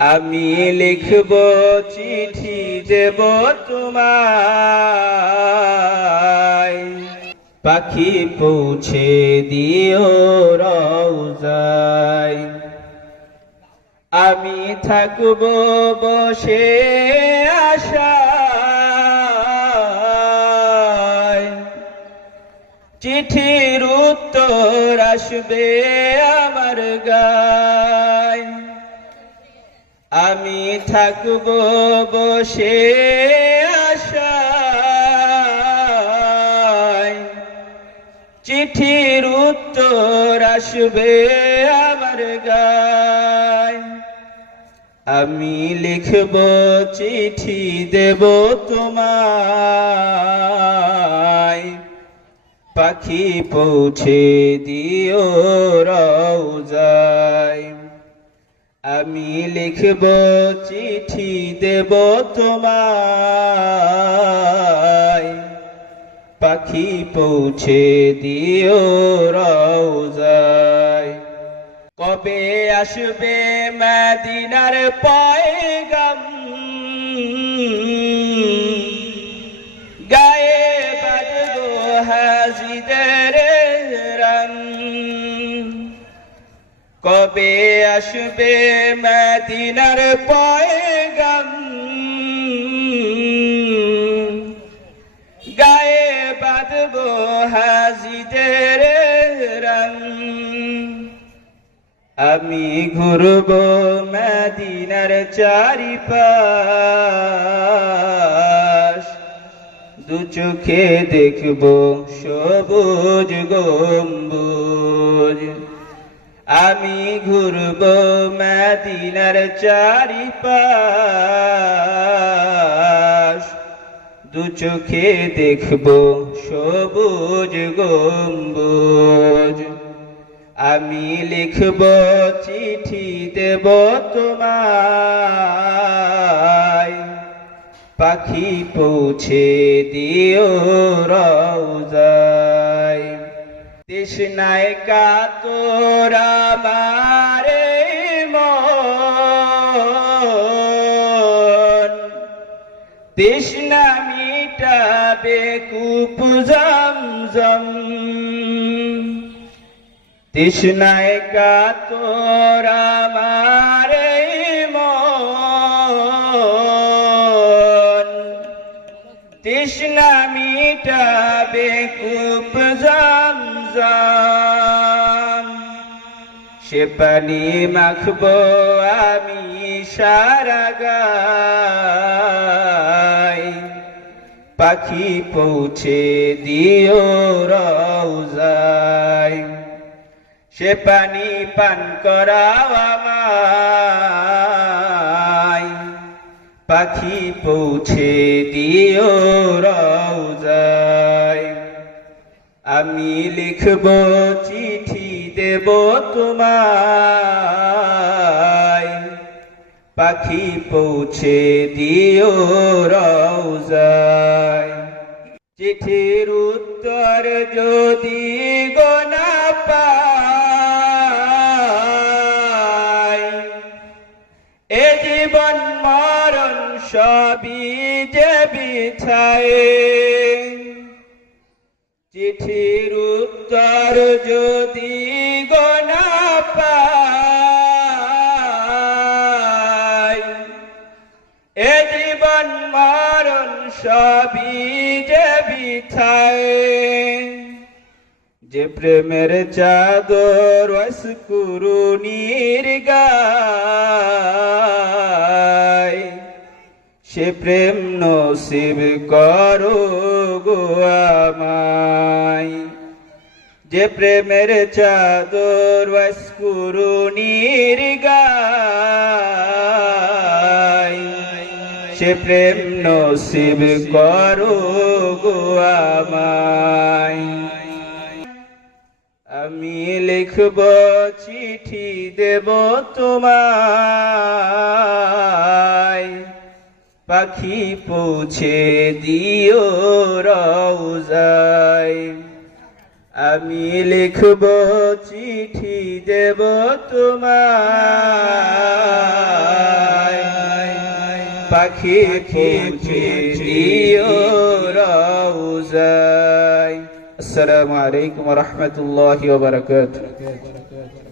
আমি লিখব চিঠি দেব তোমায়, পাখি পৌঁছে দিও রওজায়। আমি থাকব বসে আশায়, চিঠির উত্তর আসবে আমার গায়। আমি থাকব বসে আশায়, চিঠির উত্তর আসবে আমার গায়। আমি লিখব চিঠি দেব তোমায়, পাখি পৌঁছে দিও রওজায়। আমি লিখব চিঠি দেব তোমায়, পাখি পৌঁছে দিও রওজায়। কবে আসবে মদিনার পয়গাম, গায়ে বাঁধবো হাজিদের রং। কবে আসবে মদিনার পয়গাম, গায়ে বাঁধবো হাজিদের রং। আমি ঘুরব মদিনার চারিপাশ, দু চোখে দেখব সবুজ গম্বুজ। আমি ঘুরব মদিনার চারিপাশ, দু চোখে দেখব সবুজ গম্বুজ। আমি লিখব চিঠি দেব তোমায়, পাখি পৌঁছে দিও রওজায়। তৃষ্ণায় কাতর আমার মন, তৃষ্ণা মিটাবে কূপ জমজম। তৃষ্ণায় কাতর আমার মন, তৃষ্ণা মিটাবে কূপ জমজম। সে পানি মাখবো আমি সারা গায়, পাখি পৌঁছে দিও রওজায়। সে পানি পান করাও আমায়, পাখি পৌঁছে দিও রওজায়। আমি লিখব চিঠি দেব তোমায়, পাখি পৌঁছে দিও রওজায়। চিঠির উত্তর যদি গো না পাই, এ জীবন মরণ সবই যে বিছায়। চিঠির উত্তর যদি গো না পাই, এ জীবন মরণ সবই যে বিছায়। যে প্রেমের চাদর অস্কুরুনির গায়, সে প্রেম নসিব করো গো আমায়। যে প্রেমের চাদর অস্কুরুনির গায়, সে প্রেম নসিব করো গো আমায়। আমি লিখব চিঠি দেব তোমায়, পাখি পৌঁছে দিও রওজায়। আমি লিখব চিঠি দেব তোমায়। পাখি পৌঁছে দিও রওজায়। আসসালামু আলাইকুম ওয়া রাহমাতুল্লাহি ওয়া বারাকাতুহু।